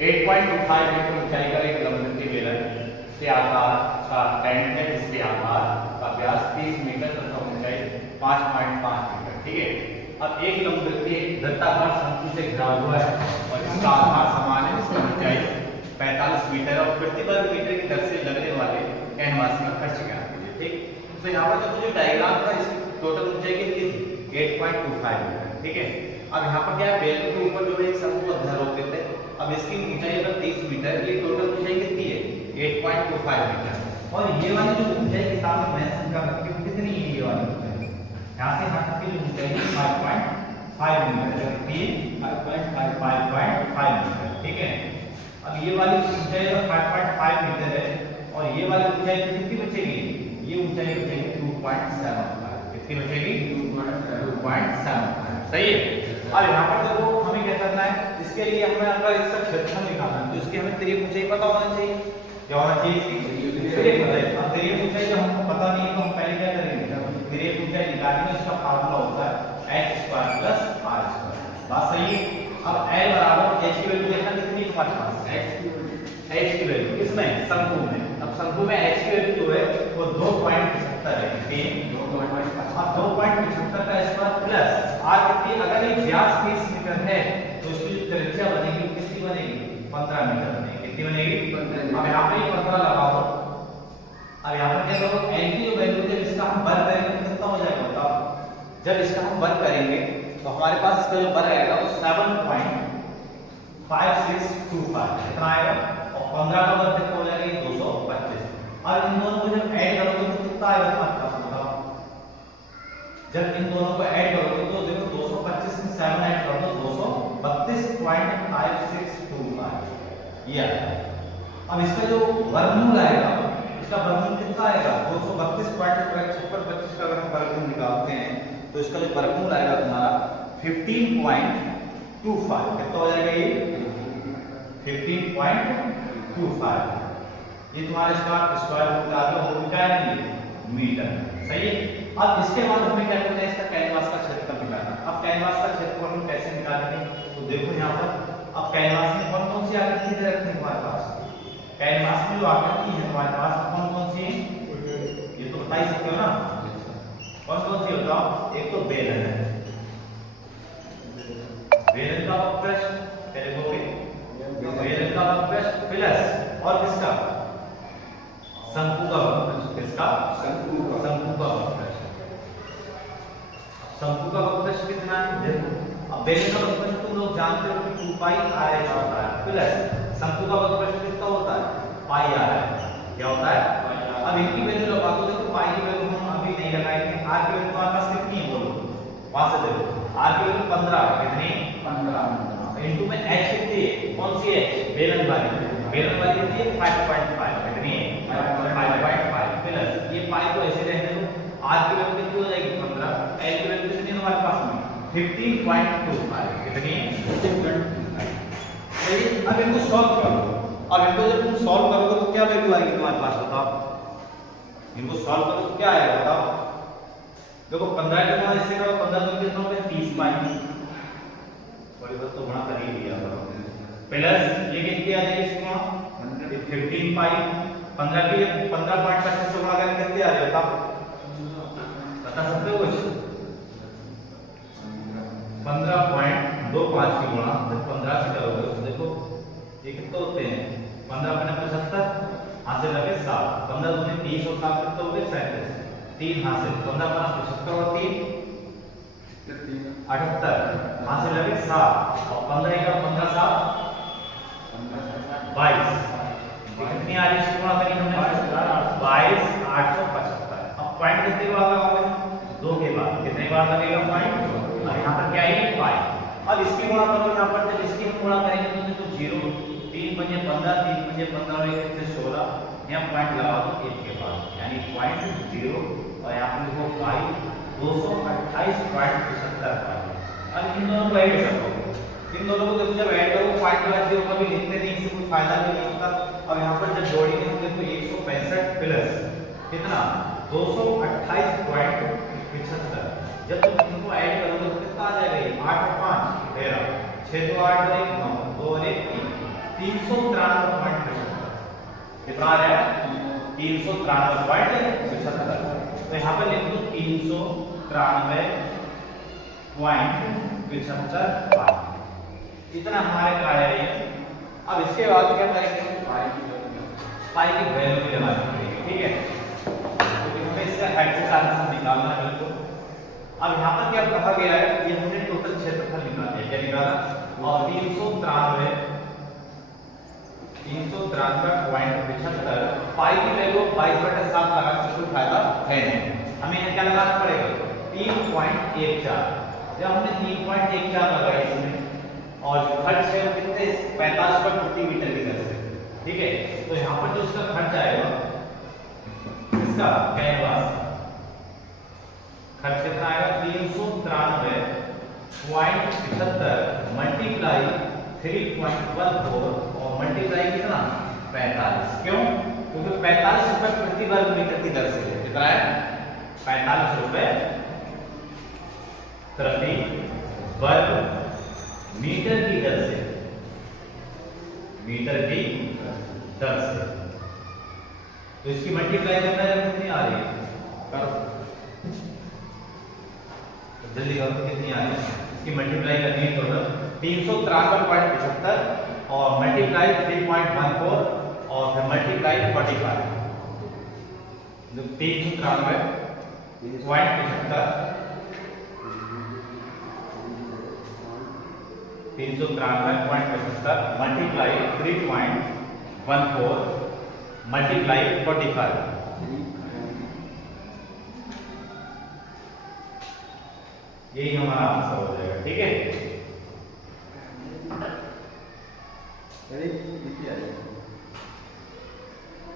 8.25 metre ऊंचाई का एक लंबवृत्तीय बेलन के आकार का टेंट है, जिसके आकार का व्यास 30 मीटर तथा ऊंचाई 5.5 मीटर। ठीक है। अब एक लंबवृत्तीय वृत्ताकार शंकु से घिरा हुआ है और इसका आकार समान है, इसकी ऊंचाई 45 मीटर और प्रति वर्ग मीटर की दर से लगने वाले कैनवास का खर्च क्या है। ठीक। तो यहाँ पर जो मुझे डायग्राम था, इसकी टोटल ऊंचाई कितनी थी? 8.25 मीटर। ठीक है। अब यहाँ पर क्या है, बेलन के ऊपर जो एक शंकु अध्यारोप देते हैं। अब इसकी ऊंचाई अगर 30 मीटर, ये टोटल ऊंचाई कितनी है? 8.25 मीटर। और ये वाली जो ऊंचाई किताब में मेंशन कर रखी है कितनी है? ये वाली ऊंचाई यहाँ से यहाँ तक की ऊंचाई 5.5 मीटर, 5.5 मीटर। ठीक है। अब ये वाली ऊंचाई 5.5 मीटर है और ये वाली ऊंचाई कितनी बचेगी? ये ऊंचाई बचेगी 2.75। कितनी बचेगी? 2.75। सही है। अब यहाँ पर देखो हमें क्या करना है, इसके लिए हमें अगर इसका क्षेत्रफल निकालना है तो इसकी हमें तिर्यक ऊंचाई पता होना चाहिए। क्या होना चाहिए? तिर्यक ऊंचाई। अब तिर्यक ऊंचाई जब हमको पता नहीं है तो हम पहले क्या करेंगे, जब तिर्यक ऊंचाई निकालेंगे इसका फार्मूला होता है h² + r²। बात सही है। अब l बराबर h की वैल्यू देखना कितनी है हमारे पास? h की वैल्यू किसमें? शंकु में। अब शंकु में h की वैल्यू जो है वो 2.75 है। 2.75 का स्क्वायर प्लस r कितनी? अगर ये व्यास 30 मीटर है तो इसकी जो त्रिज्या बनेगी कितनी बनेगी? 15 मीटर बनेगी। कितनी बनेगी? 15। अब यहाँ पे 15 लगाओ। अब यहाँ पर क्या करो, l की जो वैल्यू है इसका हम वर्ग करेंगे तो कितना हो जाएगा बताओ? जब इसका हम वर्ग करेंगे तो हमारे पास इसका जो वर्ग आएगा वो 7.5625 कितना आएगा? और 15 का वर्ग कितना हो जाएगा? 225। और इन दोनों को जब ऐड करोगे तो कितना आएगा हमारे पास बताओ? जब इन दोनों को ऐड करोगे तो देखो 225 में 7 ऐड कर दो 232.5625 ये आएगा। अब इसका जो वर्गमूल आएगा, इसका वर्गमूल कितना आएगा? 232.5625 का अगर हम वर्गमूल निकालते हैं तो इसका जो वर्गमूल आएगा तुम्हारा 15.25। कितना हो जाएगा ये? 15.25। ये तुम्हारा इसका स्क्वायर रूट आ गया, वो क्या है? मीटर। सही है। अब इसके बाद हमें क्या करना है, इसका कैनवास का क्षेत्रफल निकालना। अब कैनवास का क्षेत्रफल हम कैसे निकालेंगे तो देखो यहाँ पर, अब कैनवास में कौन कौन सी आकृति रखनी है हमारे पास? कैनवास में जो आकृति है हमारे पास कौन कौन सी है? ये तो बता ही सकते हो ना, कौन कौन सी बताओ? एक तो बेलन है, बेलन का वक्रपृष्ठ, बेलन का वक्रपृष्ठ प्लस और किसका? शंकु का वक्रपृष्ठ। किसका? शंकु का वक्रपृष्ठ। शंकु का वक्रपृष्ठ कितना है? देखो अब बेलन का वक्रपृष्ठ तुम लोग जानते हो कि 2πr होता है प्लस शंकु का वक्रपृष्ठ कितना होता है? πr। क्या होता है? अब इनकी वैल्यू लगा दो। देखो पाई की वैल्यू हम अभी नहीं लगाएंगे, r की वैल्यू तुम्हारे पास कितनी है बोलो? वहां से देखो r की वैल्यू 15 है। कितनी? 15। इनटू में h कितनी है? कौन सी h? बेलन वाली। बेलन वाली कितनी है? 5.5। कितनी है? 5.5 प्लस ये पाई को ऐसे रहने दो। r की वैल्यू कितनी हो जाएगी? 15। l की वैल्यू कितनी है हमारे पास में? 15.25। कितनी? 15.25। सही। अब इनको सॉल्व करो। अब इनको जब तुम सॉल्व करोगे तो क्या वैल्यू आएगी तुम्हारे पास बताओ? इनको सॉल्व करो तो क्या आएगा बताओ? देखो 15 के बाद इससे करो, 15 दूनी कितना होगा? 30 पाई। थोड़ी बहुत तो गुणा कर ही लिया करो। प्लस ये कितनी आ जाएगी इसको? 15 पाई। 15 की 15.25 से गुणा करके कितने आ जाएगा बता सकते हो कुछ? 15.25 की गुणा जब 15 से करोगे तो देखो ये कितने होते हैं? 15 × 75 हासिल लगे 7। 15 दूनी 30 और 7 कितने हो गए? 37। 3 हासिल 15 × 75 और 3 78 हासिल लगे 7 और 15 × 15 7 22। कितनी आ रही है गुणा करी हमने? 22,875। अब पॉइंट कितने बार लगाओगे? 2 के बाद। कितने बार लगेगा पॉइंट? और यहाँ पर क्या है? पाई। अब इसकी गुणा करो यहाँ पर, जब इसकी हम गुणा करेंगे तो देखो 0 3 × 15 3 × 15 और 1 से 16। यहाँ पॉइंट लगा दो 1 के बाद, यानी पॉइंट 0 और यहाँ पर देखो पाई 228.75 पाई। अब इन दोनों को ऐड करो। इन दोनों को देखो जब ऐड करो पॉइंट के बाद 0 कभी लिखते नहीं, इससे कोई फायदा नहीं होता। अब यहाँ पर जब जोड़ेंगे हम देखो 165 प्लस कितना? 228.75। जब तुम इनको ऐड करोगे तो कितना आ जाएगा? ये 8 और 5 13, 6 तो 8 और 1 9, 2 और 1 3, 393.75 कितना आ रहा है 393.75। तो यहाँ पर लिख दो 393.75 इतना हमारे का है ये। अब इसके बाद क्या करेंगे पाई की वैल्यू भी लगानी पड़ेगी, ठीक है, क्योंकि हमें इससे एक्सिस आंसर निकालना है बिल्कुल। अब यहाँ पर क्या कहा गया है, ये हमने टोटल क्षेत्रफल निकाला है, क्या निकाला, और 393.75 पाई की वैल्यू 22/7 लगा के कोई फायदा है नहीं, हमें यहाँ क्या लगाना पड़ेगा 3.14। जब हमने 3.14 लगाया इसमें, और जो खर्च है वो कितने 45 रुपये प्रति मीटर की दर से, ठीक है। तो यहाँ पर जो इसका खर्च आएगा, इसका कैनवास खर्च कितना आएगा 393.75 मल्टीप्लाई 3.14 और मल्टीप्लाई कितना 45। क्यों? क्योंकि 45 रुपए प्रति वर्ग मीटर की दर से, कितना है 45 रुपए प्रति वर्ग मीटर की दर से, मीटर की दर से। तो इसकी मल्टीप्लाई करना है कितनी आ रही है, करो जल्दी करो, कितनी आ रही है, इसकी मल्टीप्लाई करनी है टोटल 393.75 और मल्टीप्लाई 3.14 और फिर मल्टीप्लाई 45। जो 393.75 मल्टीप्लाई 3.14 मल्टीप्लाई 45, यही हमारा आंसर हो जाएगा, ठीक है।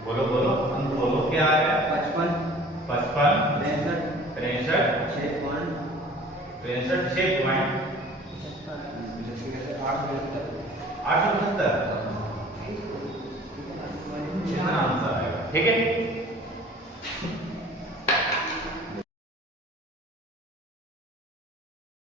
बोलो बोलो अंक बोलो, क्या आ रहा है 55 63 63 875 आंसर आएगा, ठीक है।